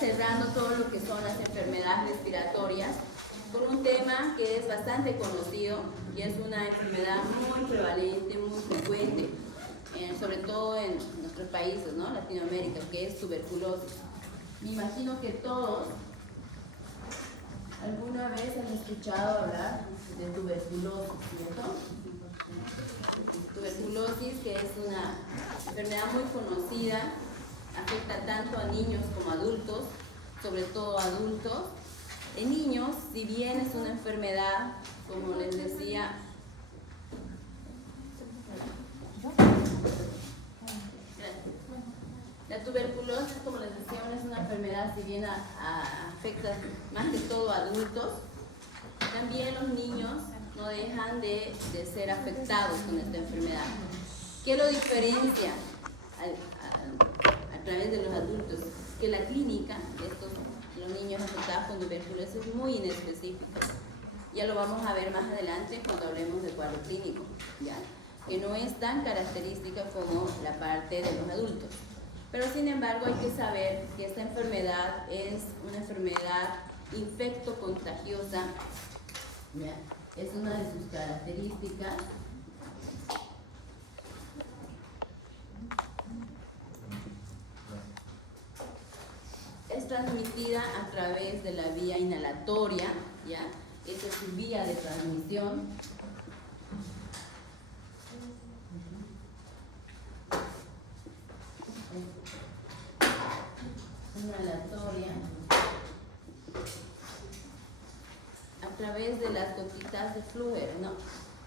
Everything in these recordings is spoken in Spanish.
cerrando todo lo que son las enfermedades respiratorias con un tema que es bastante conocido y es una enfermedad muy prevalente, muy frecuente, sobre todo en nuestros países, ¿no? Latinoamérica, que es tuberculosis. Me imagino que todos alguna vez han escuchado hablar de tuberculosis, ¿cierto? Tuberculosis, que es una enfermedad muy conocida, afecta tanto a niños como a adultos, sobre todo a adultos. En niños, si bien es una enfermedad, como les decía, la tuberculosis, como les decía, es una enfermedad, si bien afecta más que todo a adultos, también los niños no dejan de ser afectados con esta enfermedad. ¿Qué lo diferencia a través de los adultos? Que la clínica de los niños afectados con tuberculosis es muy inespecífica. Ya lo vamos a ver más adelante cuando hablemos del cuadro clínico, ¿ya? Que no es tan característica como la parte de los adultos. Pero sin embargo hay que saber que esta enfermedad es una enfermedad infectocontagiosa, ¿ya? Es una de sus características. Es transmitida a través de la vía inhalatoria, ¿ya? Esa es su vía de transmisión. Inhalatoria. A través de las gotitas de flúor, ¿no?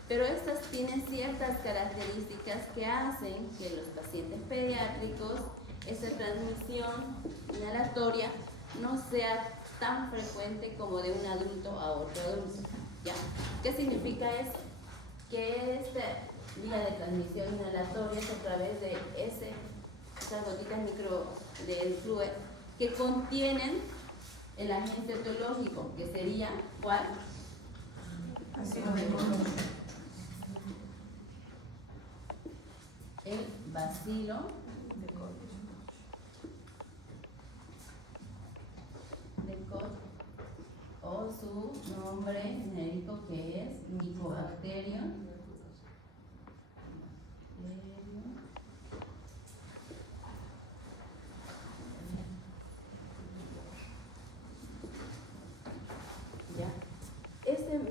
Pero estas tienen ciertas características que hacen que los pacientes pediátricos, esa transmisión inhalatoria no sea tan frecuente como de un adulto a otro adulto, ¿ya? ¿Qué significa eso? Que esta vía de transmisión inhalatoria es a través de esas gotitas micro del flúor que contienen el agente etiológico, que sería, ¿cuál? El bacilo de Koch, o su nombre genérico, que es Mycobacterium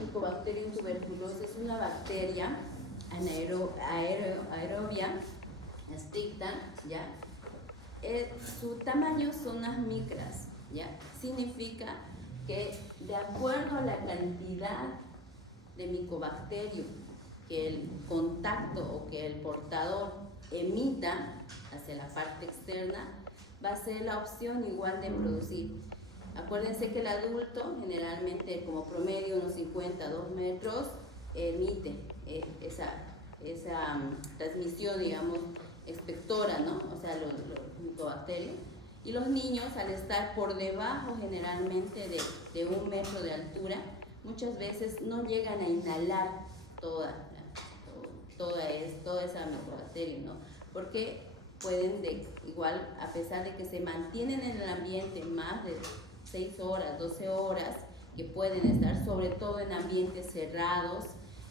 Mycobacterium tuberculosis es una bacteria aerobia estricta, ¿ya? Su tamaño son unas micras, ¿ya? Significa que de acuerdo a la cantidad de Mycobacterium que el contacto o que el portador emita hacia la parte externa, va a ser la opción igual de producir. Acuérdense que el adulto, generalmente como promedio unos 52 metros, emite esa transmisión, digamos, expectora, ¿no? O sea, los micobacterios. Y los niños, al estar por debajo generalmente de 1 metro de altura, muchas veces no llegan a inhalar toda esa micobacteria, ¿no? Porque pueden, igual, a pesar de que se mantienen en el ambiente más de 6 horas, 12 horas, que pueden estar sobre todo en ambientes cerrados,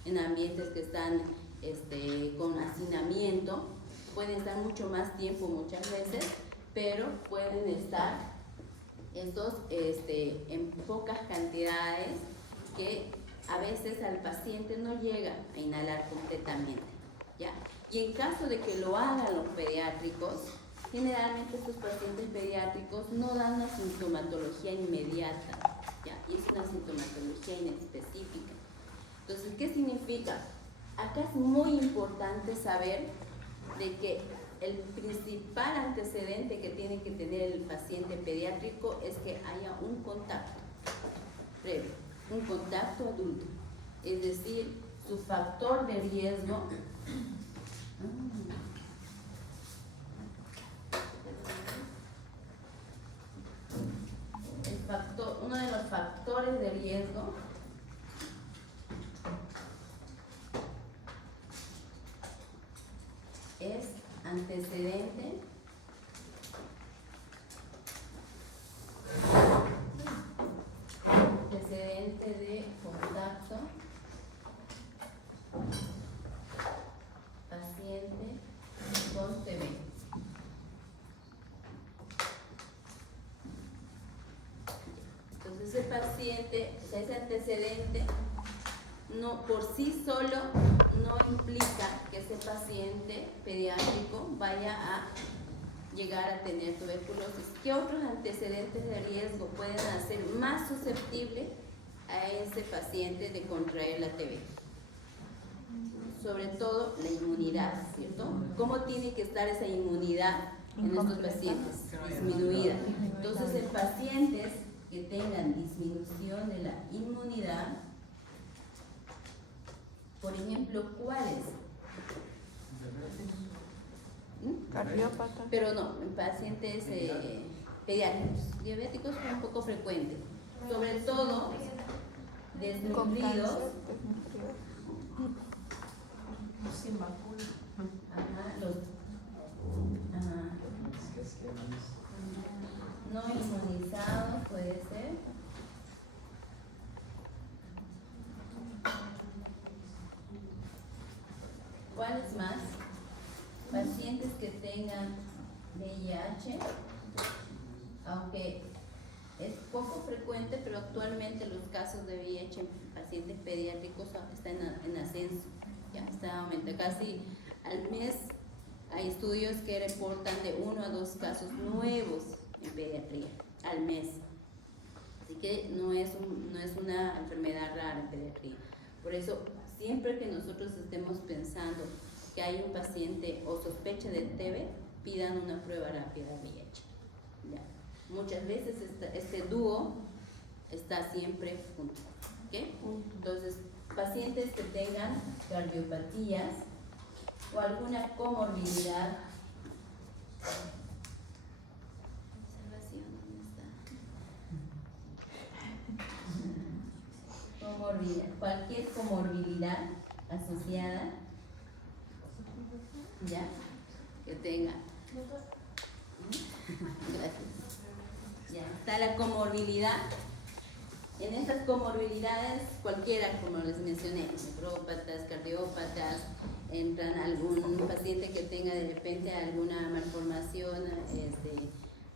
en ambientes que están con hacinamiento, pueden estar mucho más tiempo muchas veces, pero pueden estar estos en pocas cantidades que a veces al paciente no llega a inhalar completamente, ¿ya? Y en caso de que lo hagan los pediátricos, generalmente estos pacientes pediátricos no dan una sintomatología inmediata, ¿ya? Y es una sintomatología inespecífica. Entonces, ¿qué significa? Acá es muy importante saber de que el principal antecedente que tiene que tener el paciente pediátrico es que haya un contacto previo, un contacto adulto, es decir, su factor de riesgo. Uno de los factores de riesgo es antecedente paciente, o sea, ese antecedente, no, por sí solo no implica que ese paciente pediátrico vaya a llegar a tener tuberculosis. ¿Qué otros antecedentes de riesgo pueden hacer más susceptible a ese paciente de contraer la TB? Sobre todo la inmunidad, ¿cierto? ¿Cómo tiene que estar esa inmunidad en estos pacientes? Disminuida. Entonces, en pacientes que tengan disminución de la inmunidad, por ejemplo, ¿cuáles? Cardiópata. Pero no, en pacientes pediátricos. Diabéticos es un poco frecuente. Sobre todo desnutridos. Sin vacuna. Ajá, no inmunizados puede ser. ¿Cuáles más? Pacientes que tengan VIH, aunque es poco frecuente, pero actualmente los casos de VIH en pacientes pediátricos están en ascenso, ya está aumentando. Casi al mes hay estudios que reportan de 1 a 2 casos nuevos en pediatría al mes. Así que no es una enfermedad rara en pediatría. Por eso, siempre que nosotros estemos pensando que hay un paciente o sospecha de TB, pidan una prueba rápida de VIH. ¿Ya? Muchas veces este dúo está siempre junto. ¿Okay? Entonces, pacientes que tengan cardiopatías o alguna comorbilidad. Observación, ¿dónde está? Cualquier comorbilidad asociada, ya, que tenga. Gracias. Ya está la comorbilidad. En estas comorbilidades, cualquiera, como les mencioné, nefrópatas, cardiópatas, entran algún paciente que tenga de repente alguna malformación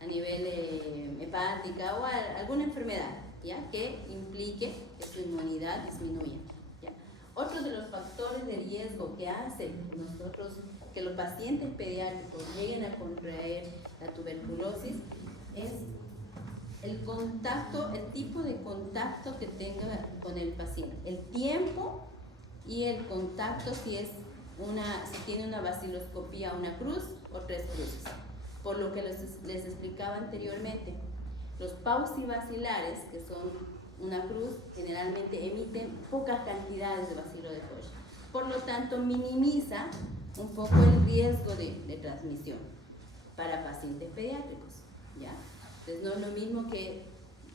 a nivel hepática o alguna enfermedad, ¿ya? Que implique que su inmunidad disminuya, ¿ya? Otro de los factores de riesgo que hace que los pacientes pediátricos lleguen a contraer la tuberculosis es el contacto, el tipo de contacto que tenga con el paciente, el tiempo y el contacto si tiene una baciloscopía, una cruz o 3 cruces. Por lo que les explicaba anteriormente, los paucibacilares, que son una cruz, generalmente emiten pocas cantidades de bacilo de Koch. Por lo tanto, minimiza un poco el riesgo de transmisión para pacientes pediátricos, ¿ya? Entonces no es lo mismo que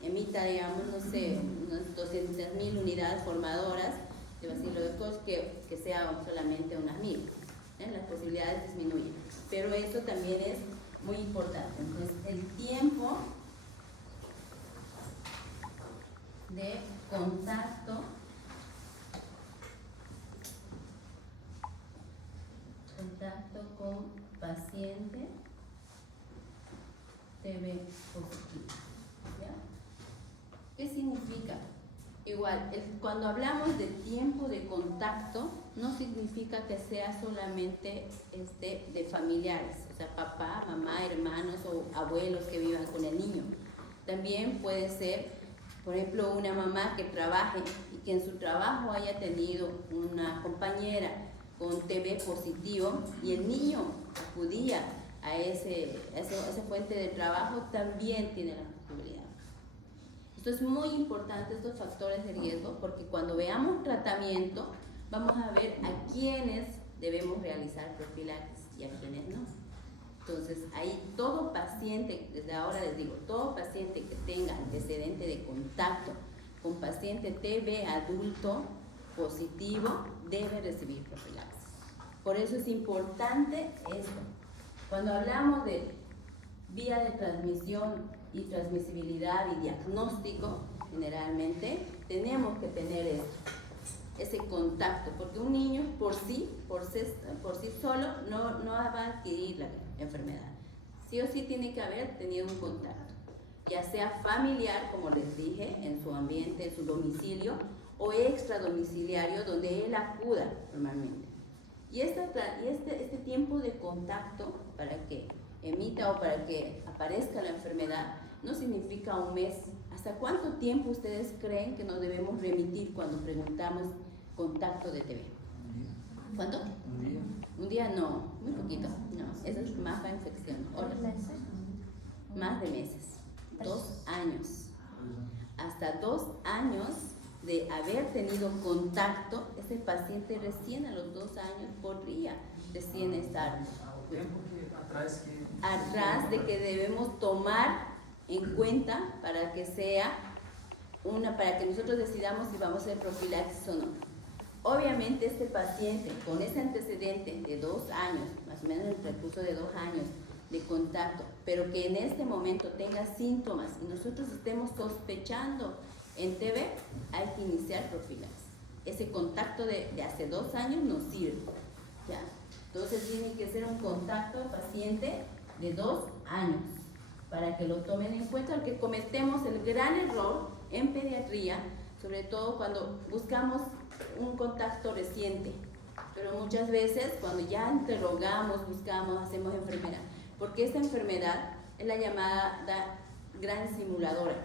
emita, digamos, no sé, unas 200.000 unidades formadoras de bacilo de Koch que sea solamente unas 1.000. Las posibilidades disminuyen. Pero eso también es muy importante. Entonces, el tiempo de contacto con paciente TB positivo. ¿Ya? ¿Qué significa? Igual, cuando hablamos de tiempo de contacto, no significa que sea solamente de familiares, o sea, papá, mamá, hermanos o abuelos que vivan con el niño. También puede ser, por ejemplo, una mamá que trabaje y que en su trabajo haya tenido una compañera con TB positivo y el niño acudía a esa fuente de trabajo, también tiene la posibilidad. Esto es muy importante, estos factores de riesgo, porque cuando veamos tratamiento, vamos a ver a quiénes debemos realizar profilaxis y a quiénes no. Entonces, ahí todo paciente, desde ahora les digo, todo paciente que tenga antecedente de contacto con paciente TB adulto positivo debe recibir profilaxis. Por eso es importante esto. Cuando hablamos de vía de transmisión y transmisibilidad y diagnóstico, generalmente tenemos que tener ese contacto, porque un niño por sí solo no va a adquirir la enfermedad. Sí o sí tiene que haber tenido un contacto. ya sea familiar, como les dije, en su ambiente, en su domicilio, o extradomiciliario, donde él acuda normalmente. Y este tiempo de contacto para que emita o para que aparezca la enfermedad no significa un mes. ¿Hasta cuánto tiempo ustedes creen que nos debemos remitir cuando preguntamos contacto de TB? ¿Cuánto? Un día. Un día no, muy poquito. No, eso es más para infección. Horas. Más de meses. 2 años. Hasta 2 años de haber tenido contacto, ese paciente recién a los 2 años podría recién estar atrás de que debemos tomar en cuenta para que sea para que nosotros decidamos si vamos a hacer profilaxis o no. Obviamente este paciente con ese antecedente de 2 años, más o menos en el transcurso de 2 años de contacto, pero que en este momento tenga síntomas y nosotros estemos sospechando en TB, hay que iniciar profilaxis. Ese contacto de hace 2 años nos sirve, ¿ya? Entonces tiene que ser un contacto paciente de 2 años para que lo tomen en cuenta, porque cometemos el gran error en pediatría, sobre todo cuando buscamos un contacto reciente, pero muchas veces cuando ya interrogamos, buscamos, hacemos enfermedad, porque esta enfermedad es la llamada gran simuladora,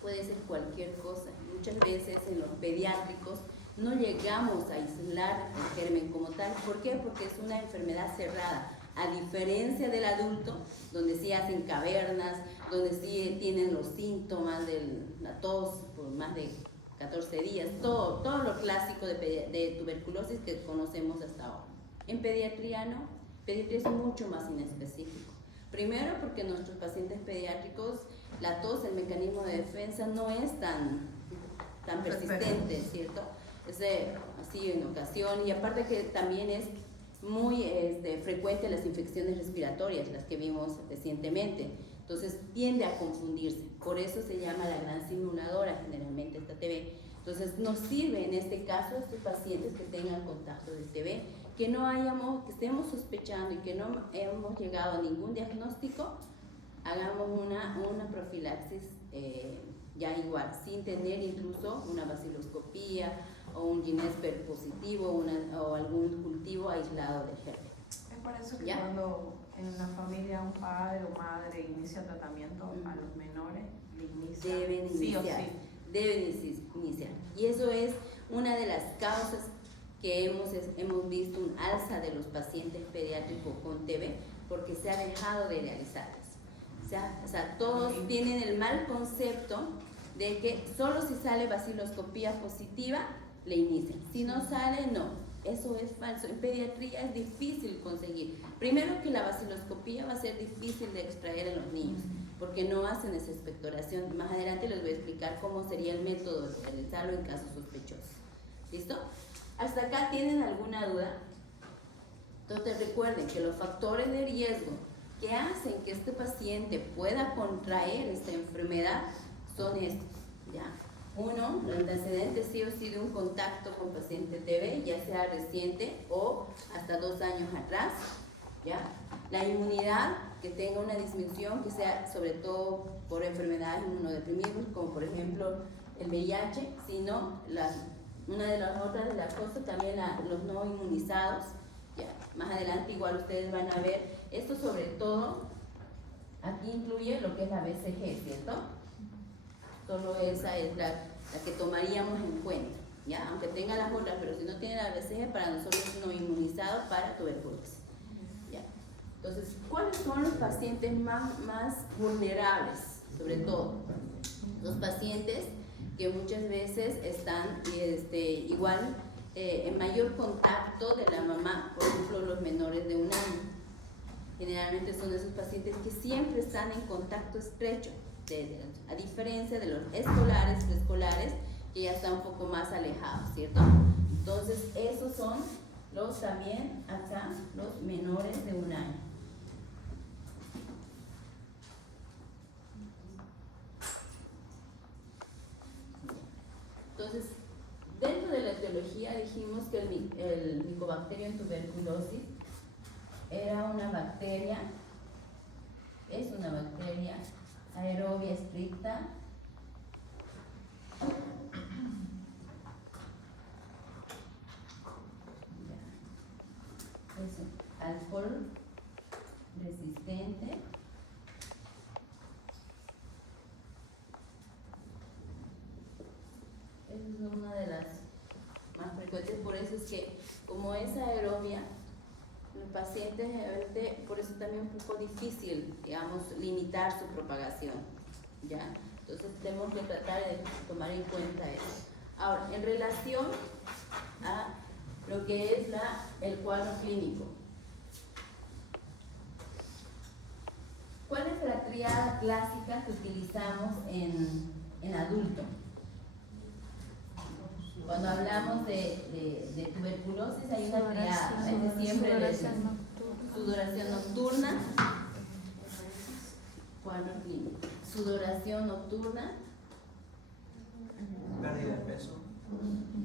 puede ser cualquier cosa. Muchas veces en los pediátricos no llegamos a aislar el germen como tal. ¿Por qué? Porque es una enfermedad cerrada, a diferencia del adulto, donde sí hacen cavernas, donde sí tienen los síntomas de la tos por más de 14 días, todo lo clásico de tuberculosis que conocemos hasta ahora. En pediatría no, pediatría es mucho más inespecífico. Primero porque nuestros pacientes pediátricos, la tos, el mecanismo de defensa no es tan persistente, ¿cierto? Es así en ocasión, y aparte que también es muy frecuente las infecciones respiratorias, las que vimos recientemente. Entonces tiende a confundirse, por eso se llama la gran simuladora generalmente esta TB. Entonces nos sirve en este caso a estos pacientes que tengan contacto de TB, que que estemos sospechando y que no hemos llegado a ningún diagnóstico, hagamos una profilaxis ya igual, sin tener incluso una baciloscopía o un Ginesper positivo o algún cultivo aislado de germen. Es por eso que ¿Ya? cuando en la familia un padre o madre inicia tratamiento a los menores, Deben iniciar. Y eso es una de las causas que hemos visto un alza de los pacientes pediátricos con TB, porque se ha dejado de realizarlas. O sea, todos tienen el mal concepto de que solo si sale baciloscopía positiva, le inician. Si no sale, no. Eso es falso. En pediatría es difícil conseguir. Primero que la baciloscopía va a ser difícil de extraer en los niños, porque no hacen esa expectoración. Más adelante les voy a explicar cómo sería el método de realizarlo en casos sospechosos. ¿Listo? ¿Hasta acá tienen alguna duda? Entonces recuerden que los factores de riesgo que hacen que este paciente pueda contraer esta enfermedad son estos, ¿ya? Uno, el antecedente sí o sí de un contacto con paciente TB, ya sea reciente o hasta 2 años atrás, ¿ya? La inmunidad, que tenga una disminución, que sea sobre todo por enfermedades inmunodeprimidas, como por ejemplo el VIH, sino una de las otras de las cosas también los no inmunizados, ¿ya? Más adelante igual ustedes van a ver, esto sobre todo, aquí incluye lo que es la BCG, ¿cierto? Solo esa es la que tomaríamos en cuenta, ¿ya? Aunque tenga las otras, pero si no tiene la BCG, para nosotros es no inmunizado para tuberculosis, ¿ya? Entonces, ¿cuáles son los pacientes más vulnerables? Sobre todo, los pacientes que muchas veces están igual en mayor contacto de la mamá, por ejemplo, los menores de 1 año. Generalmente son esos pacientes que siempre están en contacto estrecho, a diferencia de los escolares, preescolares, que ya están un poco más alejados, ¿cierto? Entonces, esos son también acá, los menores de 1 año. Entonces, dentro de la etiología dijimos que el Mycobacterium tuberculosis es una bacteria aerobia estricta, eso, alcohol resistente, esa es una de las más frecuentes. Por eso es que como es aerobia, los pacientes, por eso también es un poco difícil, digamos, limitar su propagación, ¿ya? Entonces tenemos que tratar de tomar en cuenta eso. Ahora, en relación a lo que es el cuadro clínico, ¿cuál es la triada clásica que utilizamos en adulto? Cuando hablamos de tuberculosis hay una triada, es siempre sudoración nocturna, cuadro clínico, sudoración nocturna, pérdida de peso,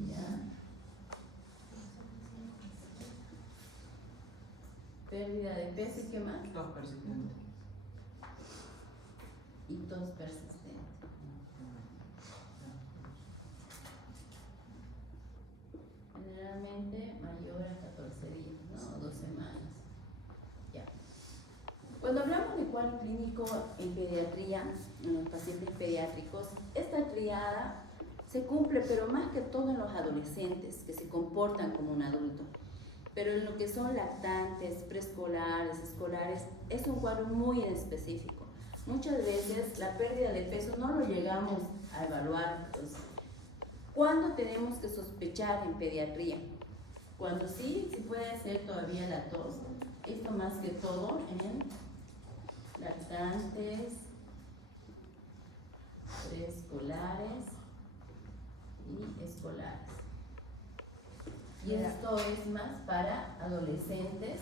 ¿ya? Pérdida de peso, ¿y qué más? tos persistente. Y tos persistente. Generalmente mayor a 14 días, ¿no? 2 semanas. Ya. Cuando hablamos de cuadro clínico en pediatría, en los pacientes pediátricos, esta triada se cumple, pero más que todo en los adolescentes que se comportan como un adulto. Pero en lo que son lactantes, preescolares, escolares, es un cuadro muy específico. Muchas veces la pérdida de peso no lo llegamos a evaluar. Pues, ¿cuándo tenemos que sospechar en pediatría? Cuando sí puede ser todavía la tos. Esto más que todo en lactantes, preescolares y escolares. Y esto es más para adolescentes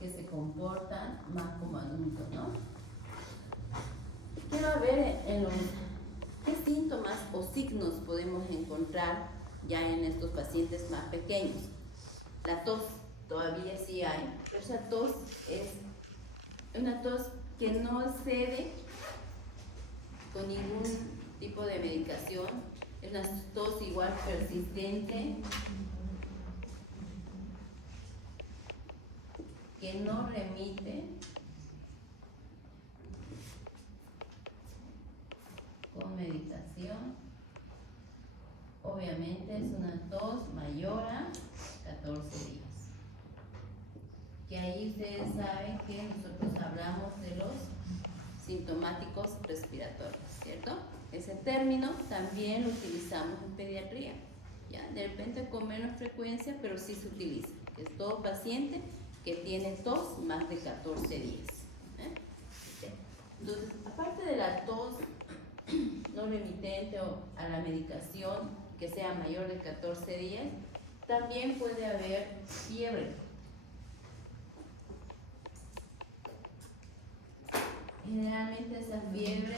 que se comportan más como adultos, ¿no? Quiero ver qué síntomas o signos podemos encontrar ya en estos pacientes más pequeños. La tos todavía sí hay, pero esa tos es una tos que no cede con ningún tipo de medicación, es una tos igual persistente, que no remite, con medicación. Obviamente es una tos mayor a 14 días. Que ahí ustedes saben que nosotros hablamos de los sintomáticos respiratorios, ¿cierto? Ese término también lo utilizamos en pediatría, ¿ya? De repente con menos frecuencia, pero sí se utiliza. Es todo paciente que tiene tos más de 14 días. Entonces, aparte de la tos no remitente o a la medicación que sea mayor de 14 días, también puede haber fiebre. Generalmente esa fiebre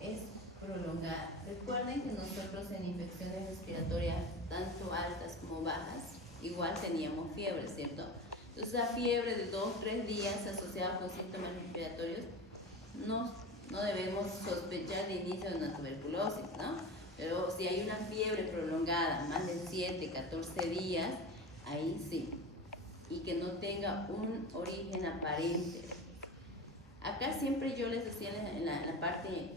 es prolongada. Recuerden que nosotros en infecciones respiratorias, tanto altas como bajas, igual teníamos fiebre, ¿cierto? Entonces la fiebre de 2-3 días asociada con síntomas respiratorios, no debemos sospechar de inicio de una tuberculosis, ¿no? Pero si hay una fiebre prolongada, más de 7-14 días, ahí sí. Y que no tenga un origen aparente. Acá siempre yo les decía en la parte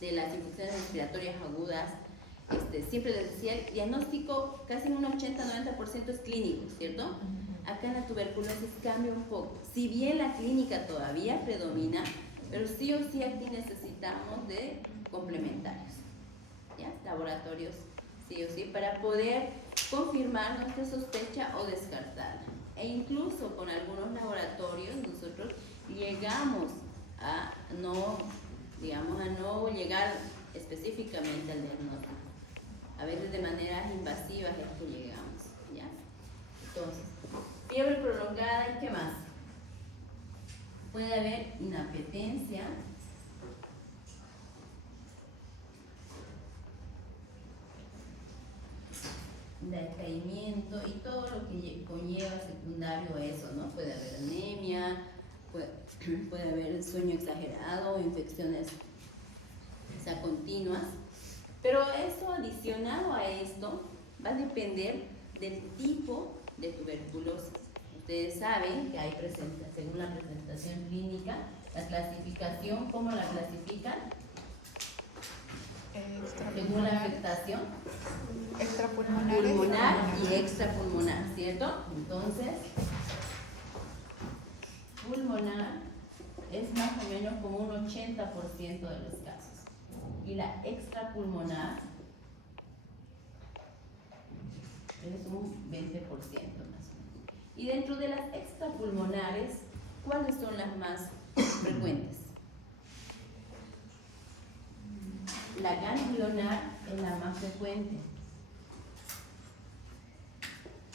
de las infecciones respiratorias agudas, siempre les decía, el diagnóstico casi en un 80-90% es clínico, ¿cierto? Acá en la tuberculosis cambia un poco. Si bien la clínica todavía predomina, pero sí o sí aquí necesitamos de complementarios, ¿ya? Laboratorios, sí o sí, para poder confirmar nuestra sospecha o descartarla. E incluso con algunos laboratorios nosotros llegamos a no llegar específicamente al diagnóstico. A veces de maneras invasivas es que llegamos, ¿ya? Entonces, fiebre prolongada, ¿y qué más? Puede haber inapetencia, decaimiento y todo lo que conlleva secundario a eso, ¿no? Puede haber anemia, puede haber sueño exagerado, infecciones, o sea, continuas. Pero esto, adicionado a esto, va a depender del tipo de tuberculosis. Ustedes saben que hay según la presentación clínica, la clasificación, ¿cómo la clasifican? Según la afectación pulmonar y extrapulmonar, ¿cierto? Entonces, pulmonar es más o menos como un 80% de los casos. Y la extrapulmonar es un 20% más o menos. Y dentro de las extrapulmonares, ¿cuáles son las más frecuentes? La ganglionar es la más frecuente.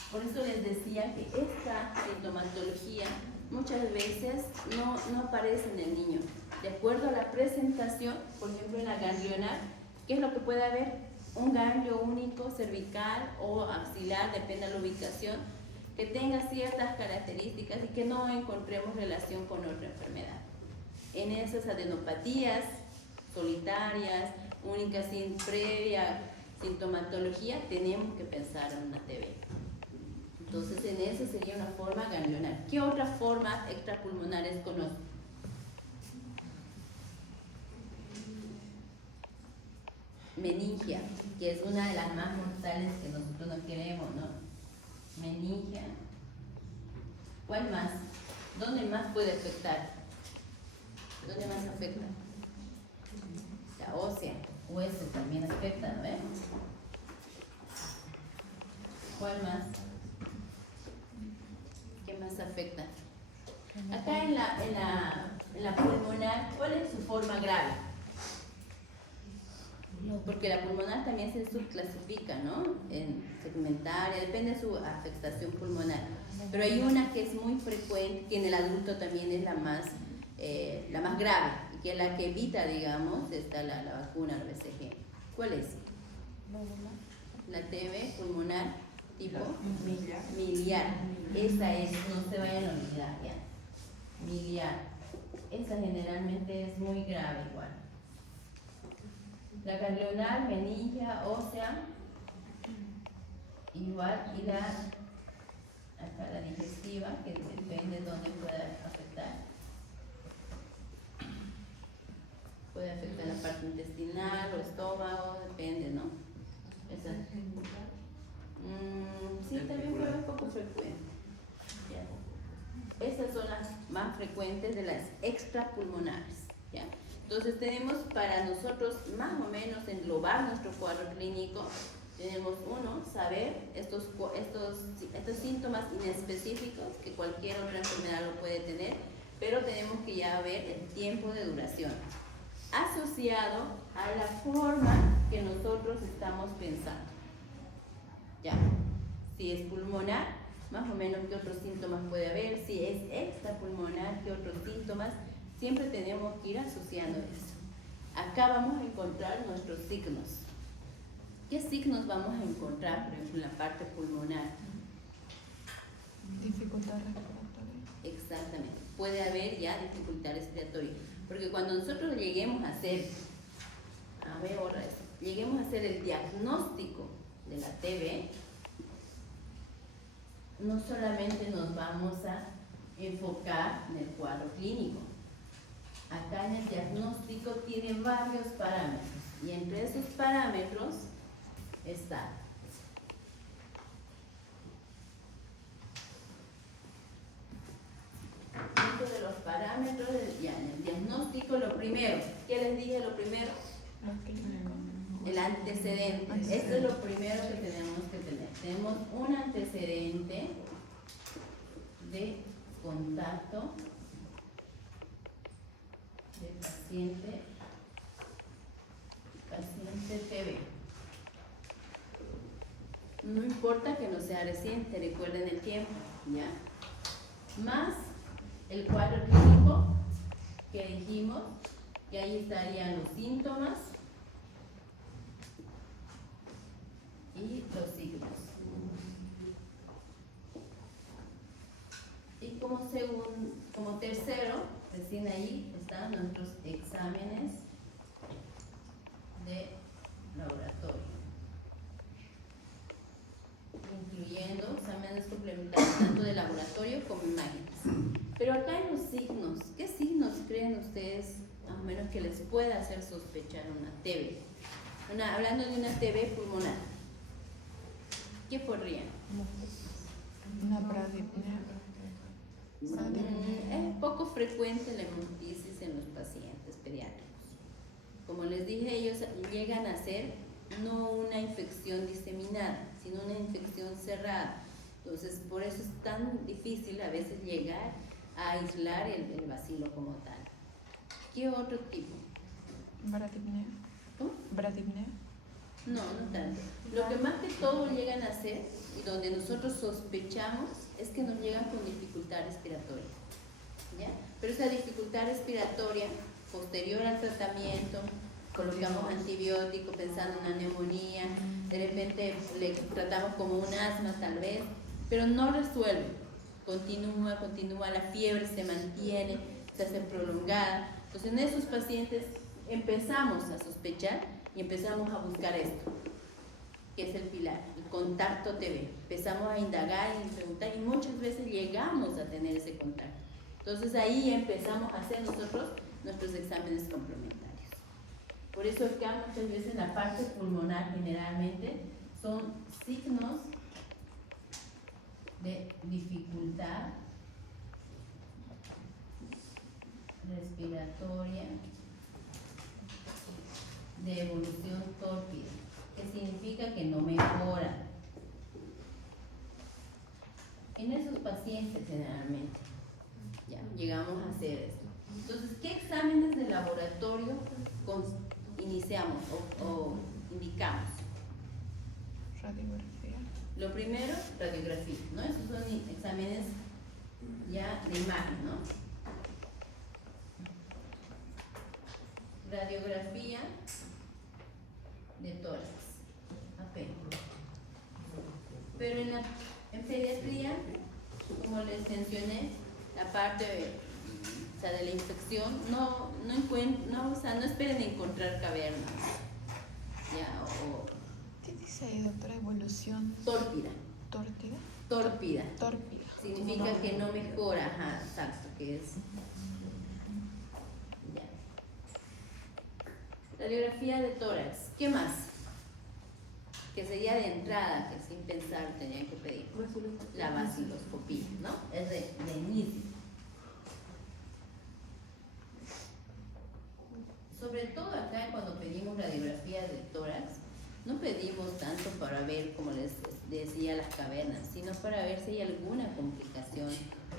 Por eso les decía que esta sintomatología muchas veces no aparece en el niño. De acuerdo a la presentación, por ejemplo en la ganglionar, ¿qué es lo que puede haber? Un ganglio único cervical o axilar, depende de la ubicación, que tenga ciertas características y que no encontremos relación con otra enfermedad. En esas adenopatías solitarias, únicas sin previa sintomatología, tenemos que pensar en una TB. Entonces, en eso sería una forma ganglionar. ¿Qué otras formas extrapulmonares conozco? Meningia, que es una de las más mortales que nosotros no queremos, ¿no? Meningia. ¿Cuál más? ¿Dónde más puede afectar? ¿Dónde más afecta? La ósea, hueso también afecta, ¿no? ¿Cuál más? ¿Qué más afecta? Acá en la pulmonar, ¿cuál es su forma grave? Porque la pulmonar también se subclasifica, ¿no? En segmentaria, depende de su afectación pulmonar. Pero hay una que es muy frecuente, que en el adulto también es la más grave, y que es la que evita, digamos, está la vacuna, el BCG. ¿Cuál es? La TB pulmonar tipo miliar. Esa es, no se vayan a olvidar, ¿ya? Miliar. Esa generalmente es muy grave igual. La ganglionar, meningia, ósea, igual, y acá la digestiva, que depende de dónde pueda afectar. Puede afectar la parte intestinal o estómago, depende, ¿no? Esa. Sí, también puede ser un poco frecuente. ¿Ya? Esas son las más frecuentes de las extrapulmonares. ¿Ya? Entonces tenemos para nosotros más o menos englobar nuestro cuadro clínico. Tenemos saber estos síntomas inespecíficos que cualquier otra enfermedad lo puede tener, pero tenemos que ya ver el tiempo de duración asociado a la forma que nosotros estamos pensando. Ya, si es pulmonar, más o menos qué otros síntomas puede haber, si es extrapulmonar, qué otros síntomas, siempre tenemos que ir asociando eso. Acá vamos a encontrar nuestros signos. ¿Qué signos vamos a encontrar, por ejemplo, en la parte pulmonar? Dificultad respiratoria. Exactamente, puede haber ya dificultad respiratoria, porque cuando nosotros lleguemos a hacer el diagnóstico de la TB, no solamente nos vamos a enfocar en el cuadro clínico. Acá en el diagnóstico tiene varios parámetros, y entre esos parámetros está dentro de los parámetros en el diagnóstico, lo primero, ¿qué les dije lo primero? El antecedente. Esto es lo primero que tenemos que tener. Tenemos un antecedente de contacto de paciente TB. No importa que no sea reciente, recuerden el tiempo, ¿ya? Más el cuadro clínico que dijimos, que ahí estarían los síntomas y los signos. como tercero, recién ahí están nuestros exámenes de laboratorio, incluyendo exámenes complementarios tanto de laboratorio como imágenes. Pero acá hay los signos. ¿Qué signos creen ustedes, más o menos, que les pueda hacer sospechar una TB? Hablando de una TB pulmonar, ¿qué podrían? Una bradipnea. Es poco frecuente la hemoptisis en los pacientes pediátricos. Como les dije, ellos llegan a ser no una infección diseminada, sino una infección cerrada. Entonces, por eso es tan difícil a veces llegar a aislar el bacilo como tal. ¿Qué otro tipo? Bradipnea. ¿Cómo? Bradipnea. No, no tanto. Lo que más que todo llegan a hacer y donde nosotros sospechamos es que nos llegan con dificultad respiratoria, ¿ya? Pero esa dificultad respiratoria posterior al tratamiento, colocamos antibiótico pensando en una neumonía, de repente le tratamos como un asma tal vez, pero no resuelve, continúa, la fiebre se mantiene, se hace prolongada. Entonces en esos pacientes empezamos a sospechar y empezamos a buscar esto, que es el pilar, el contacto TB. Empezamos a indagar y preguntar y muchas veces llegamos a tener ese contacto. Entonces ahí empezamos a hacer nosotros nuestros exámenes complementarios. Por eso acá muchas veces la parte pulmonar generalmente son signos de dificultad respiratoria de evolución tórpida, que significa que no mejora. En esos pacientes generalmente ya llegamos a hacer esto. Entonces, ¿qué exámenes de laboratorio iniciamos o indicamos? Radiografía. Lo primero, radiografía, ¿no? Esos son exámenes ya de imagen, ¿no? Radiografía de tórax, apenas. Pero en pediatría, como les mencioné, la parte de la infección, no esperen encontrar cavernas, ¿ya? ¿Qué dice ahí, doctora? Evolución Tórpida. tórpida. Tórpida. Tórpida. Significa que no mejora, ajá, exacto, que es. Ya. Radiografía de tórax. ¿Qué más? Que sería de entrada, que sin pensar tenían que pedir. La vaciloscopía, ¿no? Es de inicio. Sobre todo acá cuando pedimos radiografía de tórax, no pedimos tanto para ver, como les decía, las cavernas, sino para ver si hay alguna complicación.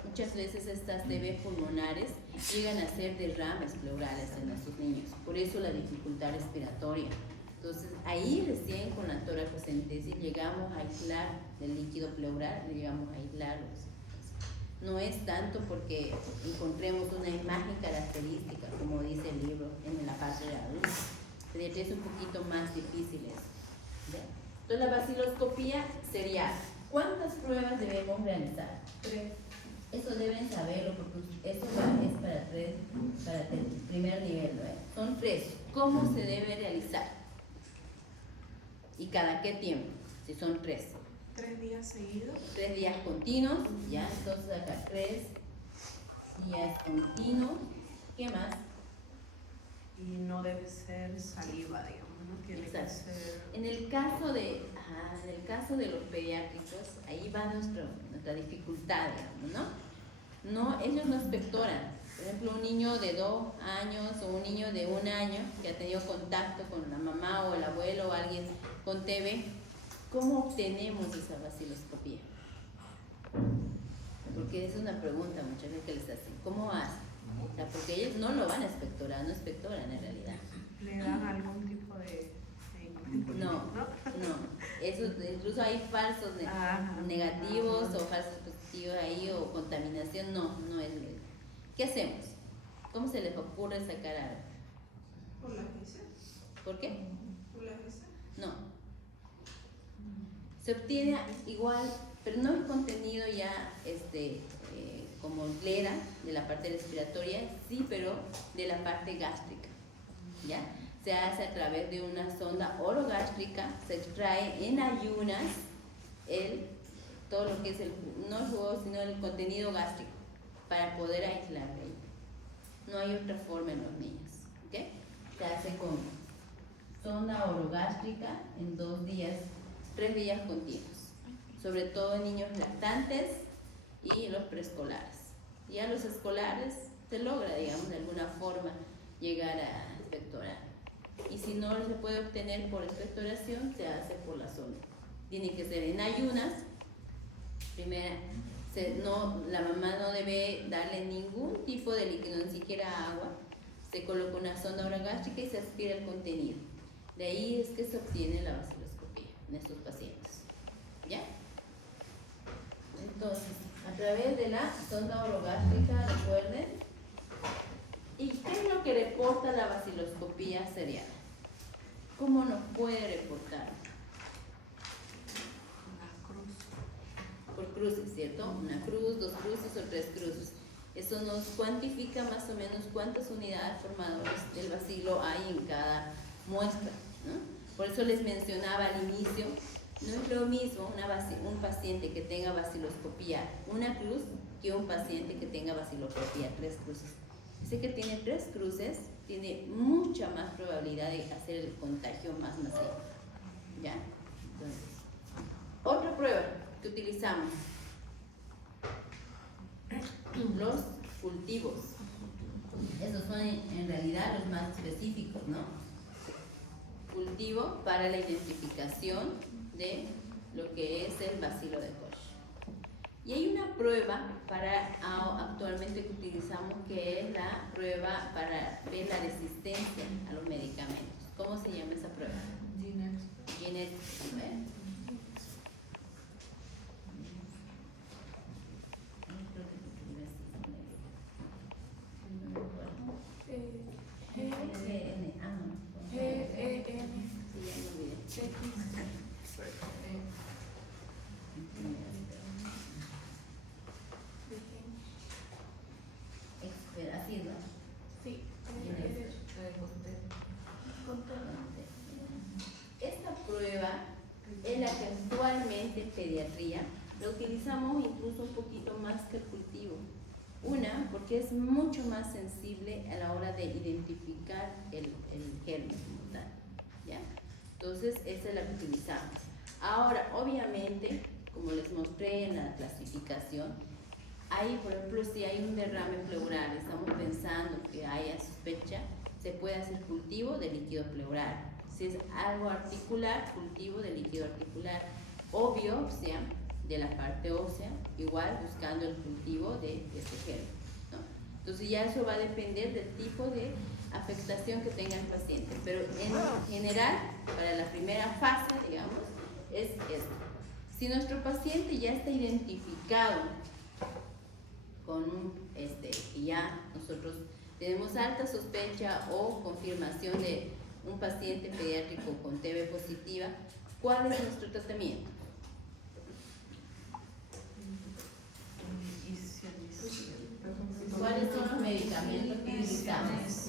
Muchas veces estas TB pulmonares llegan a ser derrames pleurales en nuestros niños, por eso la dificultad respiratoria. Entonces ahí recién con la toracocentesis llegamos a aislar el líquido pleural, llegamos a aislarlos. No es tanto porque encontremos una imagen característica, como dice el libro, en la parte de adultos. Pediatría es un poquito más difícil eso, ¿ya? Entonces la vaciloscopía sería, ¿cuántas pruebas debemos realizar? 3. Eso deben saberlo porque eso es para el primer nivel, ¿no? Son 3. ¿Cómo se debe realizar? ¿Y cada qué tiempo? Si son 3. 3 días seguidos. 3 días continuos, ya, entonces acá 3 días continuos. ¿Qué más? Y no debe ser saliva, digamos, ¿no? Tiene Exacto. que ser. En el caso de los pediátricos, ahí va nuestra dificultad, digamos, ¿no? No, ellos no expectoran. Por ejemplo, un niño de 2 años o un niño de 1 año que ha tenido contacto con la mamá o el abuelo o alguien con TB, ¿cómo obtenemos esa vaciloscopía? Porque es una pregunta muchas veces que les hacen. ¿Cómo hacen? O sea, porque ellos no lo van a expectorar, no expectoran en realidad. ¿Le dan algún tipo de No. Eso, incluso hay falsos negativos o falsos positivos ahí o contaminación, no es médico. ¿Qué hacemos? ¿Cómo se les ocurre sacar algo? ¿Por la GISA? ¿Por qué? ¿Por la GISA? No. Se obtiene igual, pero no el contenido ya como glera de la parte respiratoria, sí, pero de la parte gástrica, ¿ya? Se hace a través de una sonda orogástrica, se extrae en ayunas todo lo que es no el jugo, sino el contenido gástrico, para poder aislar de ahí. No hay otra forma en los niños, ¿ok? Se hace con sonda orogástrica en 2 días, 3 días continuos, sobre todo en niños lactantes y los preescolares. Y a los escolares se logra, digamos, de alguna forma llegar a expectorar. Y si no se puede obtener por expectoración, se hace por la sonda. Tiene que ser en ayunas. Primera, la mamá no debe darle ningún tipo de líquido, ni siquiera agua. Se coloca una sonda orogástrica y se aspira el contenido. De ahí es que se obtiene la vaciloscopía en estos pacientes. ¿Ya? Entonces, a través de la sonda orogástrica, recuerden. ¿Y qué es lo que reporta la vaciloscopía seriada? ¿Cómo nos puede reportar? Por cruces, ¿cierto? Una cruz, 2 cruces o 3 cruces. Eso nos cuantifica más o menos cuántas unidades formadoras del bacilo hay en cada muestra, ¿no? Por eso les mencionaba al inicio, no es lo mismo un paciente que tenga vaciloscopía una cruz que un paciente que tenga vaciloscopía 3 cruces. Ese que tiene 3 cruces tiene mucha más probabilidad de hacer el contagio más masivo. ¿Ya? Entonces, otra prueba que utilizamos, los cultivos. Esos son en realidad los más específicos, ¿no? Cultivo para la identificación de lo que es el bacilo de Koch. Y hay una prueba actualmente que utilizamos, que es la prueba para ver la resistencia a los medicamentos. ¿Cómo se llama esa prueba? Genética. Esta prueba es la que actualmente en pediatría la utilizamos incluso un poquito más que el cultivo. Una, porque es mucho más sensible a la hora de identificar el germen como tal, ¿ya? Entonces, esa es la que utilizamos. Ahora, obviamente, como les mostré en la clasificación, hay, por ejemplo, si hay un derrame pleural, estamos pensando que haya sospecha, se puede hacer cultivo de líquido pleural. Si es algo articular, cultivo de líquido articular, o biopsia de la parte ósea, igual buscando el cultivo de este germen, ¿no? Entonces ya eso va a depender del tipo de afectación que tenga el paciente, pero en general, para la primera fase, digamos, es esto. Si nuestro paciente ya está identificado con y ya nosotros tenemos alta sospecha o confirmación de un paciente pediátrico con TB positiva, ¿cuál es nuestro tratamiento? ¿Cuáles son los medicamentos que utilizamos?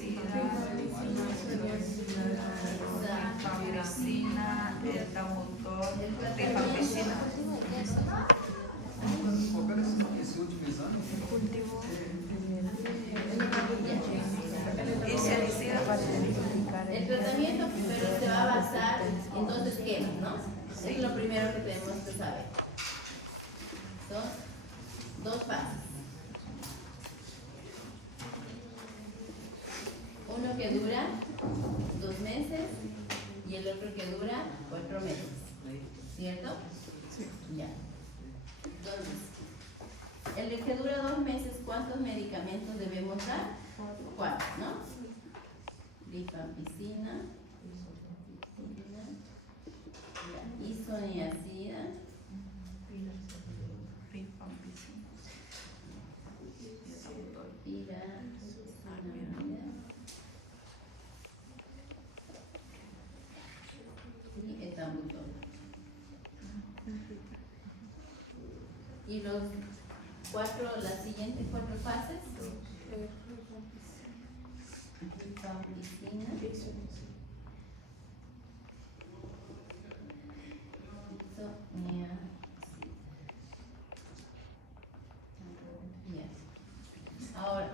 Rifampicina, el Tamotor, rifampicina. Qual era esse último exame? Cultivo. El tratamiento primero se va a basar en 2 esquemas, ¿no? Es lo primero que tenemos que saber. Son 2 fases. Uno que dura 2 meses y el otro que dura 4 meses. ¿Cierto? Sí. Ya. Entonces, el que dura 2 meses, ¿cuántos medicamentos debemos dar? 4, ¿no? Rifampicina, isoniazida, piracetamida y etambutol. Y los las siguientes 4 fases. Rifampicina, ahora,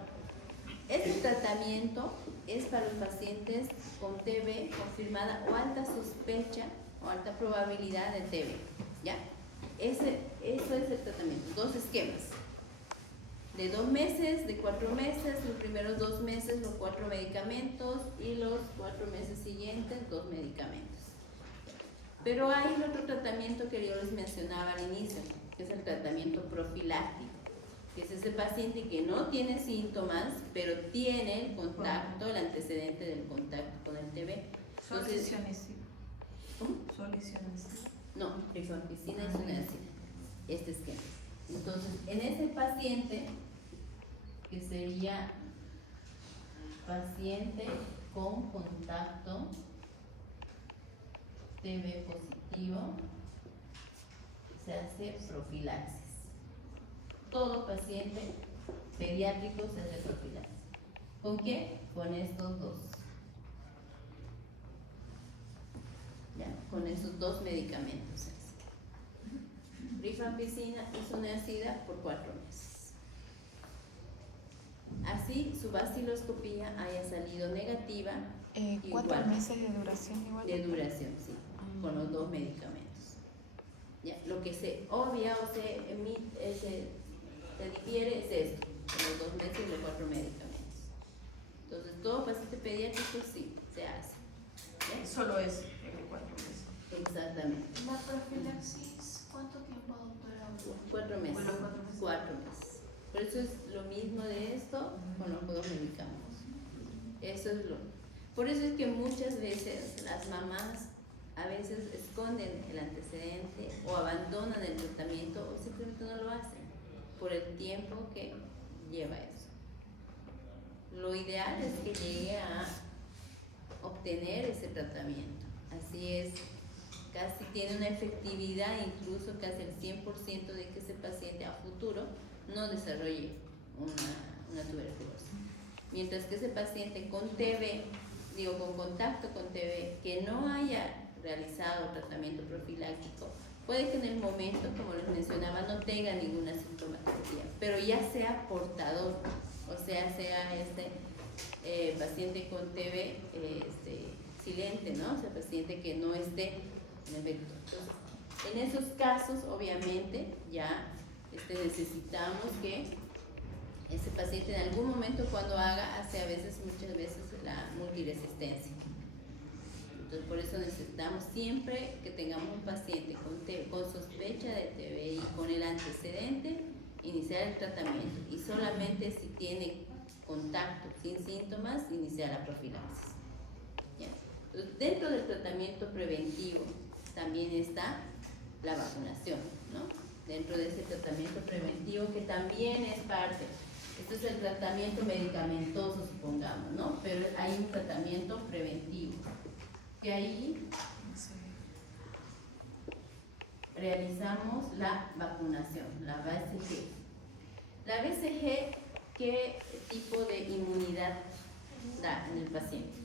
este tratamiento es para los pacientes con TB confirmada o alta sospecha o alta probabilidad de TB, ¿ya? Eso es el tratamiento, 2 esquemas. De 2 meses, de 4 meses, los primeros 2 meses los 4 medicamentos y los 4 meses siguientes 2 medicamentos. Pero hay el otro tratamiento que yo les mencionaba al inicio, que es el tratamiento profiláctico, que es ese paciente que no tiene síntomas, pero tiene el contacto, el antecedente del contacto con el TB. Entonces, ¿cómo? No, rifampicina es una ácida, este esquema. Entonces, en ese paciente, que sería paciente con contacto TB positivo, se hace profilaxis. Todo paciente pediátrico se hace profilaxis. ¿Con qué? Con estos 2. ¿Ya? Con esos 2 medicamentos. Rifampicina es una ácida por 4 meses. Así su vaciloscopía haya salido negativa. 4 meses de duración igual. De duración, sí, con los 2 medicamentos. ¿Ya? Lo que se obvia o se emite, se difiere es esto, con los 2 meses y los 4 medicamentos. Entonces, todo paciente pediátrico sí se hace. ¿Ya? Solo es de 4 meses. Exactamente. La profilaxis, ¿cuánto tiempo, doctora? 4 meses. Bueno, 4 meses. 4 meses. Por eso es lo mismo de esto con los 2 medicamentos. Eso es por eso es que muchas veces las mamás a veces esconden el antecedente o abandonan el tratamiento o simplemente no lo hacen por el tiempo que lleva eso. Lo ideal es que llegue a obtener ese tratamiento. Así es, casi tiene una efectividad, incluso casi el 100% de que ese paciente a futuro no desarrolle una tuberculosis. Mientras que ese paciente con TB, con contacto con TB, que no haya realizado tratamiento profiláctico, puede que en el momento, como les mencionaba, no tenga ninguna sintomatología, pero ya sea portador, o sea paciente con TB silente, ¿no? O sea, paciente que no esté en efecto. Entonces, en esos casos, obviamente, ya necesitamos que ese paciente en algún momento cuando muchas veces la multiresistencia. Entonces, por eso necesitamos siempre que tengamos un paciente con sospecha de TB y con el antecedente, iniciar el tratamiento. Y solamente si tiene contacto sin síntomas, iniciar la profilaxis. ¿Ya? Entonces, dentro del tratamiento preventivo también está la vacunación, ¿no? Dentro de ese tratamiento preventivo que también es parte. Esto es el tratamiento medicamentoso, supongamos, ¿no? Pero hay un tratamiento preventivo, que ahí realizamos la vacunación, la BCG. La BCG, ¿qué tipo de inmunidad da en el paciente?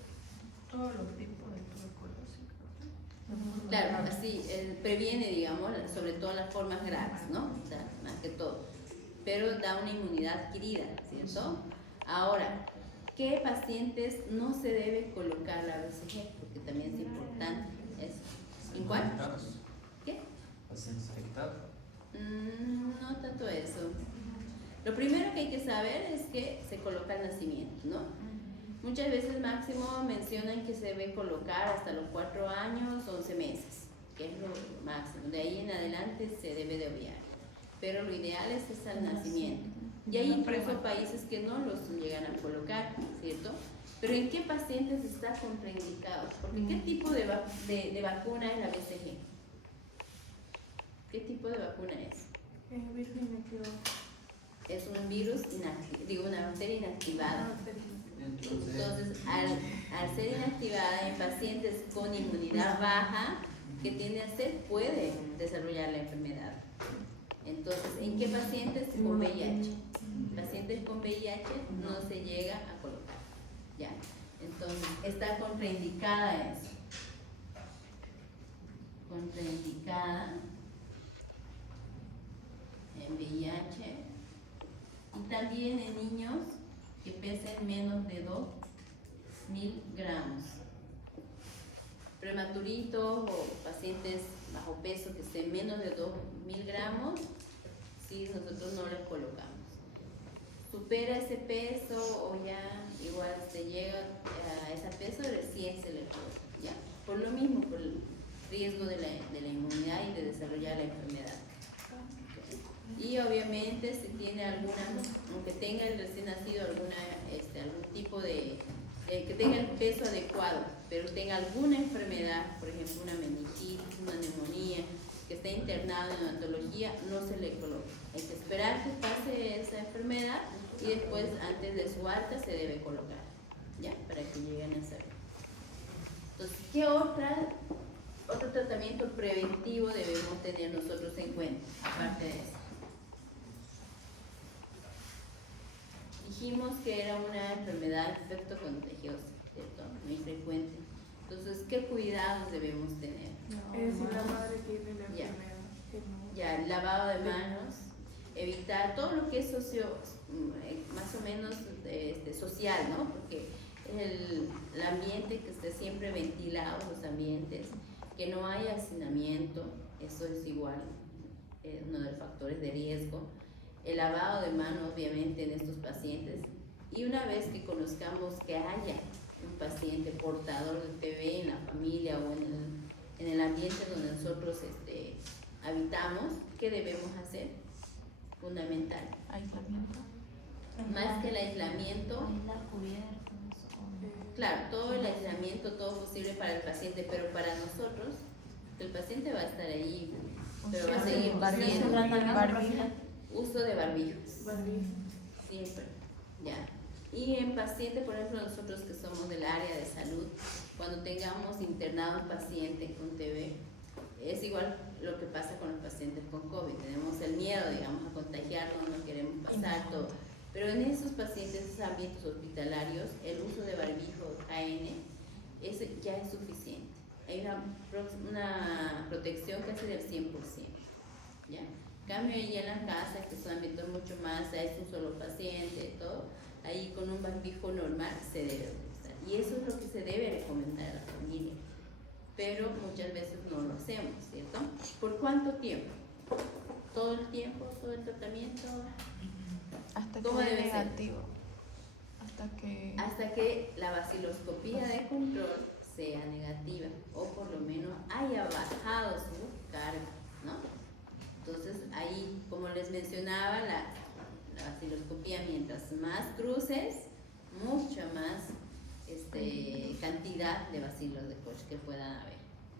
Todos los tipos de tuberculosis. Claro, así previene, digamos, sobre todo las formas graves, ¿no? Más que todo. Pero da una inmunidad adquirida, ¿cierto? Ahora, ¿qué pacientes no se debe colocar la BCG? Porque también es importante eso. ¿En cuál? ¿Qué? Pacientes afectados. No tanto eso. Lo primero que hay que saber es que se coloca al nacimiento, ¿no? Muchas veces máximo mencionan que se debe colocar hasta los 4 años, 11 meses, que es lo máximo. De ahí en adelante se debe de obviar. Pero lo ideal es al nacimiento. Y hay incluso países que no los llegan a colocar, ¿cierto? Pero ¿en qué pacientes está contraindicado? Porque ¿qué tipo de vacuna es la BCG? ¿Qué tipo de vacuna es? Es un virus una bacteria inactivada. Entonces, al ser inactivada en pacientes con inmunidad baja, ¿qué tiende a hacer? Puede desarrollar la enfermedad. Entonces, Entonces, ¿en qué pacientes con VIH? Pacientes con VIH no se llega a colocar, ¿ya? Entonces, está contraindicada eso. Contraindicada en VIH y también en niños que pesen menos de 2.000 gramos. Prematuritos o pacientes bajo peso que estén menos de 2.000 gramos, sí, nosotros no les colocamos. Supera ese peso o ya igual se llega a ese peso, recién se le coloca, ya. Por lo mismo, por el riesgo de la inmunidad y de desarrollar la enfermedad. Y obviamente si tiene alguna, aunque tenga el recién nacido algún tipo de que tenga el peso adecuado, pero tenga alguna enfermedad, por ejemplo una meningitis, una neumonía, que esté internado en neonatología, no se le coloca. Hay que esperar que pase esa enfermedad y después, antes de su alta, se debe colocar, ¿ya? Para que lleguen a hacerlo. Entonces, ¿qué otro tratamiento preventivo debemos tener nosotros en cuenta, aparte de eso? Dijimos que era una enfermedad infecto contagiosa, ¿cierto? Muy frecuente. Entonces, ¿qué cuidados debemos tener? Es decir, la madre tiene la Ya. enfermedad. Que no. Ya, el lavado de manos, evitar todo lo que es más o menos social, ¿no? Porque el ambiente que esté siempre ventilado, los ambientes, que no haya hacinamiento, eso es igual, uno de los factores de riesgo. El lavado de manos, obviamente, en estos pacientes. Y una vez que conozcamos que haya un paciente portador del TB en la familia o en el ambiente donde nosotros habitamos, ¿qué debemos hacer? Fundamental. Aislamiento. Más que el aislamiento, Aislar cubiertos claro, todo el aislamiento, todo posible para el paciente, pero para nosotros, el paciente va a estar ahí, pero va a seguir tosiendo. Uso de barbijos, Barbijo. siempre, ya. Y en pacientes, por ejemplo, nosotros que somos del área de salud, cuando tengamos internado un paciente con TB, es igual lo que pasa con los pacientes con COVID. Tenemos el miedo, digamos, a contagiarnos, no queremos pasar todo. Pero en esos pacientes, esos ambientes hospitalarios, el uso de barbijos AN ya es suficiente. Hay una protección casi del 100%, ¿ya? En cambio, ahí en la casa, que son ambientes mucho más, es un solo paciente, todo, ahí con un barbijo normal se debe utilizar. Y eso es lo que se debe recomendar a la familia. Pero muchas veces no lo hacemos, ¿cierto? ¿Por cuánto tiempo? ¿Todo el tiempo? ¿Todo el tratamiento? Hasta ¿Cómo que debe dé ser? negativo. Hasta que La vaciloscopía de control sea negativa o por lo menos haya bajado su carga, ¿no? Entonces ahí, como les mencionaba, la vaciloscopía, mientras más cruces, mucha más cantidad de bacilos de Koch que puedan haber.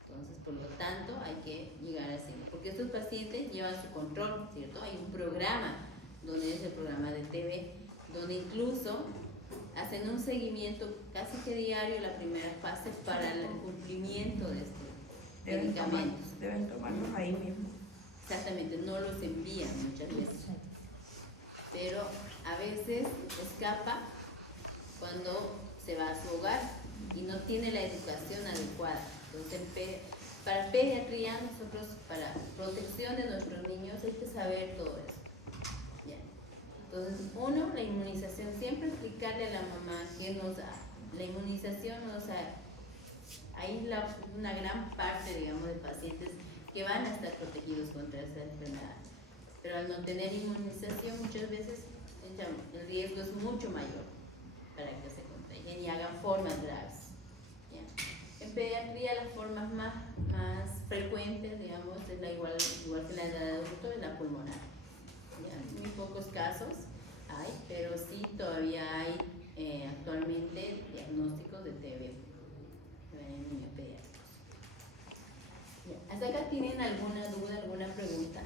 Entonces, por lo tanto, hay que llegar así, porque estos pacientes llevan su control, ¿cierto? Hay un programa, donde es el programa de TB, donde incluso hacen un seguimiento casi que diario, la primera fase, para el cumplimiento de estos medicamentos. Deben tomarlos ahí mismo. Exactamente, no los envían muchas veces, pero a veces escapa cuando se va a su hogar y no tiene la educación adecuada. Entonces, para pediatría, nosotros, para protección de nuestros niños, hay que saber todo eso. ¿Ya? Entonces, uno, la inmunización, siempre explicarle a la mamá qué nos da. La inmunización nos da, aísla una gran parte, digamos, de pacientes que van a estar protegidos contra esa enfermedad. Pero al no tener inmunización, muchas veces el riesgo es mucho mayor para que se contagien y hagan formas graves. ¿Ya? En pediatría, las formas más frecuentes, digamos, es igual que la edad adulto, es la pulmonar. ¿Ya? Muy pocos casos hay, pero sí todavía hay actualmente diagnósticos de TB en niños pediátricos. ¿Hasta acá tienen alguna duda, alguna pregunta?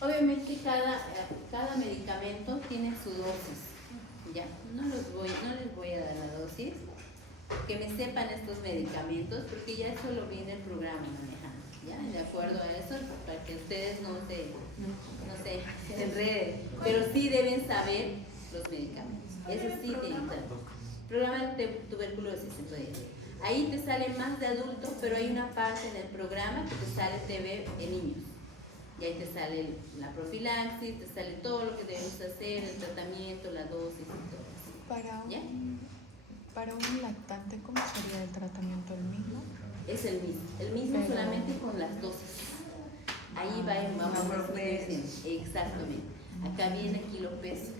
Obviamente cada medicamento tiene su dosis. Ya, no les voy a dar la dosis. Que me sepan estos medicamentos, porque ya eso lo viene el programa manejando. ¿Ya? De acuerdo a eso, para que ustedes no se enreden, pero sí deben saber los medicamentos. Eso sí tienen que saber. Programa de tuberculosis, se puede decir. Ahí te sale más de adultos, pero hay una parte en el programa que te sale TB en niños. Y ahí te sale la profilaxis, te sale todo lo que debemos hacer, el tratamiento, la dosis y todo eso. ¿Ya? Para un lactante, ¿cómo sería el tratamiento el mismo? Es el mismo Pero- solamente con las dosis. Ahí vamos a exactamente. Acá viene kilo peso.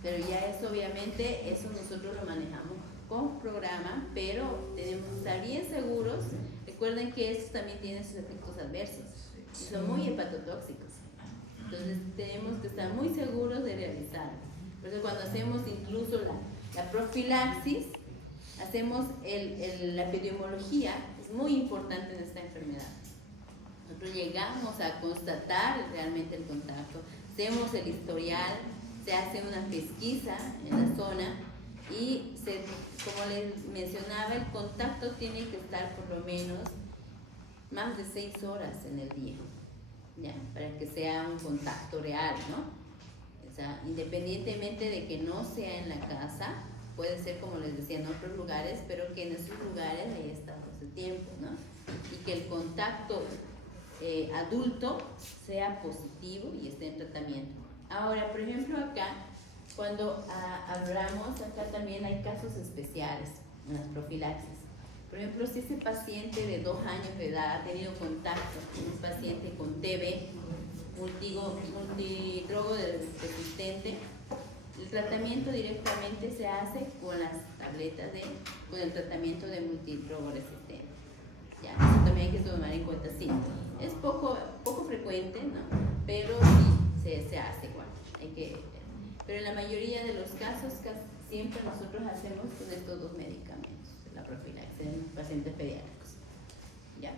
Pero ya eso obviamente, eso nosotros lo manejamos con programa, pero tenemos que estar bien seguros. Recuerden que estos también tienen sus efectos adversos y son muy hepatotóxicos. Entonces tenemos que estar muy seguros de realizar. Por eso cuando hacemos incluso la profilaxis, hacemos la epidemiología, es muy importante en esta enfermedad. Nosotros llegamos a constatar realmente el contacto, hacemos el historial, se hace una pesquisa en la zona y como les mencionaba, el contacto tiene que estar por lo menos más de 6 horas en el día, ¿ya? Para que sea un contacto real, ¿no? O sea, independientemente de que no sea en la casa, puede ser como les decía en otros lugares, pero que en esos lugares haya estado hace tiempo, ¿no? Y que el contacto adulto sea positivo y esté en tratamiento. Ahora, por ejemplo, acá, cuando hablamos, acá también hay casos especiales en las profilaxis. Por ejemplo, si ese paciente de 2 años de edad ha tenido contacto con un paciente con TB, multidrogo resistente, el tratamiento directamente se hace con las tabletas con el tratamiento de multidrogo resistente. Ya, eso también hay que tomar en cuenta, sí. Es poco frecuente, ¿no? Pero sí se hace igual. Pero en la mayoría de los casos, siempre nosotros hacemos con estos 2 medicamentos, la profilaxis en pacientes pediátricos. ¿Ya?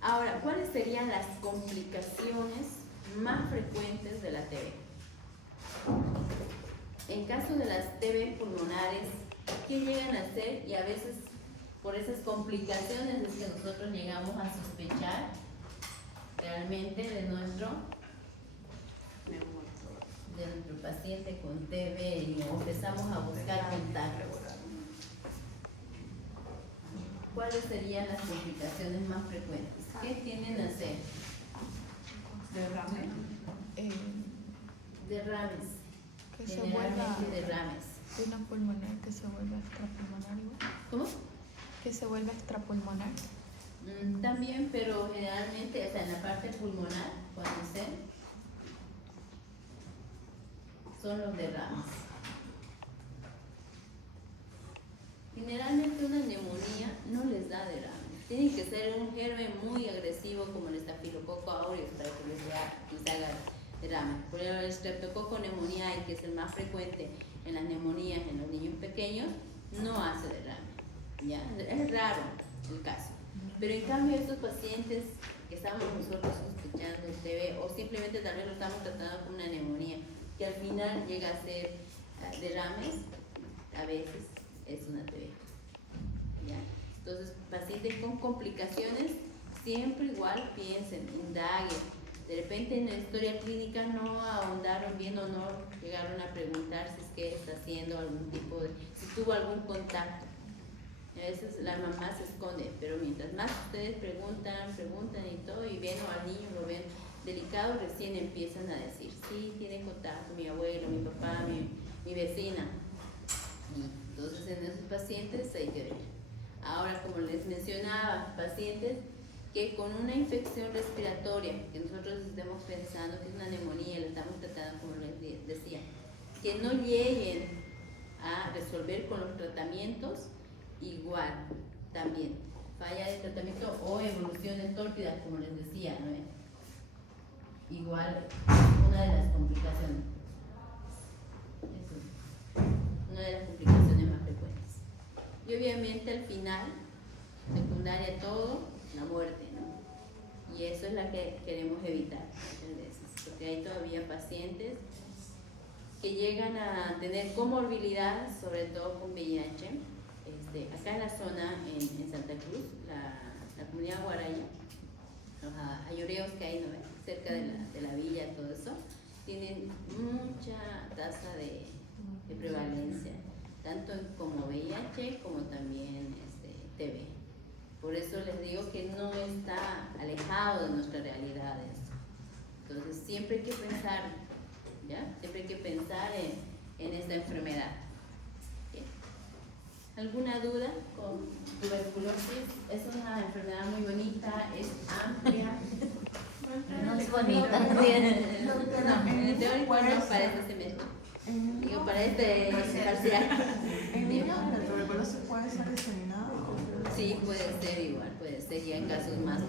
Ahora, ¿cuáles serían las complicaciones más frecuentes de la TB? En caso de las TB pulmonares, ¿qué llegan a hacer? Y a veces por esas complicaciones es que nosotros llegamos a sospechar realmente de nuestro paciente con TB y empezamos a buscar contactos. ¿Cuáles serían las complicaciones más frecuentes? ¿Qué tienden a hacer? Derrames. Que se Generalmente vuelva derrames. una pulmonar que se vuelva extrapulmonar igual. ¿Cómo? Que se vuelva extrapulmonar. También, pero generalmente, o sea, en la parte pulmonar, cuando son los derrames. Generalmente una neumonía no les da derrames. Tiene que ser un germen muy agresivo como el estafilococo aureus para que les haga derrames. Por ejemplo, el streptococo pneumoniae, que es el más frecuente en las neumonías en los niños pequeños, no hace derrame. ¿Ya? Es raro el caso. Pero en cambio estos pacientes que estamos nosotros sospechando TB o simplemente tal vez lo estamos tratando como una neumonía que al final llega a ser derrames, a veces es una TB. ¿Ya? Entonces, pacientes con complicaciones, siempre igual piensen, indaguen. De repente en la historia clínica no ahondaron bien o no llegaron a preguntar si es que está haciendo algún tipo si tuvo algún contacto. A veces la mamá se esconde, pero mientras más ustedes preguntan y todo, y ven al niño, lo ven delicado, recién empiezan a decir, sí, tiene contacto mi abuelo, mi papá, mi vecina. Y entonces en esos pacientes hay que ver. Ahora, como les mencionaba, pacientes que con una infección respiratoria, que nosotros estemos pensando que es una neumonía, lo estamos tratando como les decía, que no lleguen a resolver con los tratamientos, igual, también, falla de tratamiento o evoluciones tórpidas, como les decía, ¿no? Igual, una de las complicaciones. Eso es una de las complicaciones más frecuentes. Y obviamente al final, secundaria todo, la muerte, ¿no? Y eso es la que queremos evitar muchas veces, porque hay todavía pacientes que llegan a tener comorbilidades, sobre todo con VIH. Acá en la zona, en Santa Cruz, la comunidad guaraya, los ayoreos que hay, ¿no? Cerca de la villa, todo eso, tienen mucha tasa de prevalencia, tanto como VIH como también TB. Por eso les digo que no está alejado de nuestras realidades. Entonces siempre hay que pensar, ¿ya? Siempre hay que pensar en esta enfermedad. ¿Sí? ¿Alguna duda con tuberculosis? Es una enfermedad muy bonita, es amplia. No es bonita. No, en el teórico no para este semestre. Digo, para este parcial. ¿En niños la tuberculosis puede ser diseminada? Sí, puede ser igual, puede ser ya en casos más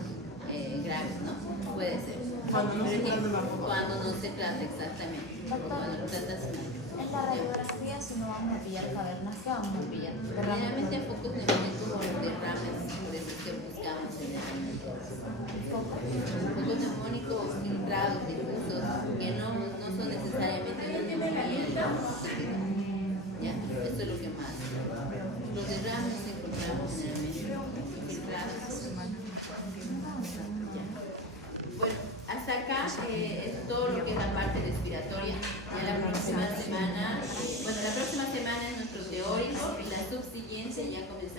graves, ¿no? Puede ser. Cuando no se Pero que trata tampoco. cuando no se trata, exactamente. Cuando lo tratas no. En la radiografía, si no vamos a pillar cavernas, ¿qué vamos a pillar? Generalmente focos neumónicos o derrames, por eso es que buscamos generalmente. Focos neumónicos filtrados, difusos, que no son necesariamente una neumonía típica. ¿Ya? Eso es lo que más. Los derrames los encontramos generalmente filtrados. ¿Ya? Bueno, hasta acá es todo lo que es la parte respiratoria. Ya la próxima semana, la próxima semana es nuestro teórico y la subsiguiente ya comenzamos